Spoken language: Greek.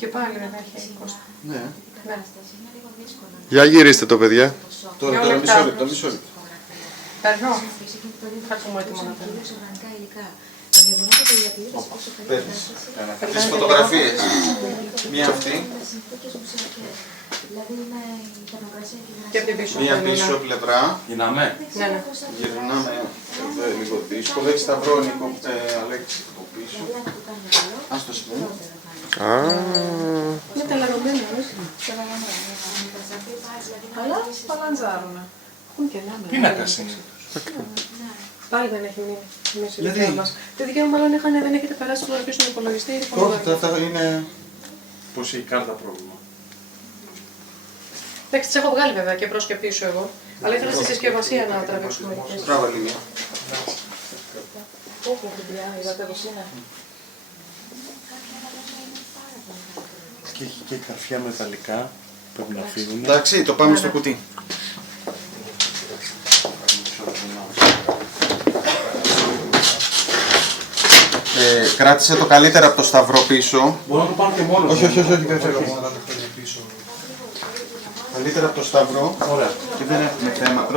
Και πάλι δεν έχει Κώστα. Ναι. Για γυρίστε το, παιδιά. Τώρα μισό λεπτό. Παίρνω. Κάτσε μου έτοιμο να παίρνω. Παίρνεις. Τις φωτογραφίες. Μία αυτή. Και από την πίσω. Μία πίσω πλευρά. Γυρνάμε. Ναι, ναι. Γυρνάμε εδώ λίγο δύσκολο. Έχει σταυρό, Νίκο, Αλέξη, από πίσω. Ας το σπίτι. Είναι τελαρωμένο, όχι. Αλλά παλαντζάρουνε. Έχουν και λάμε. Πίνακας είναι. Πάλι δεν έχει μείνει στο δικαίωμα μας. Το δικαίωμα μάλλον δεν έχετε περάσει το γραφείο στον υπολογιστή. Όχι, αυτά είναι... Πώς έχει κάρτα πρόβλημα. Εντάξει, τις έχω βγάλει βέβαια και προς και πίσω εγώ. Αλλά ήθελα στη συσκευασία να τραβήξουμε μερικές. Μπράβο, Λίμια. Όπου παιδιά, είδατε πως είναι. Και έχει και καρφιά μεταλλικά που πρέπει να φύγουν. Εντάξει, το πάμε στο κουτί. Κράτησε το καλύτερα από το σταυρό πίσω. Μπορώ να το πάρω και μόνο. Όχι. Καλύτερα από το σταυρό. Ωραία. Και δεν έχουμε θέμα.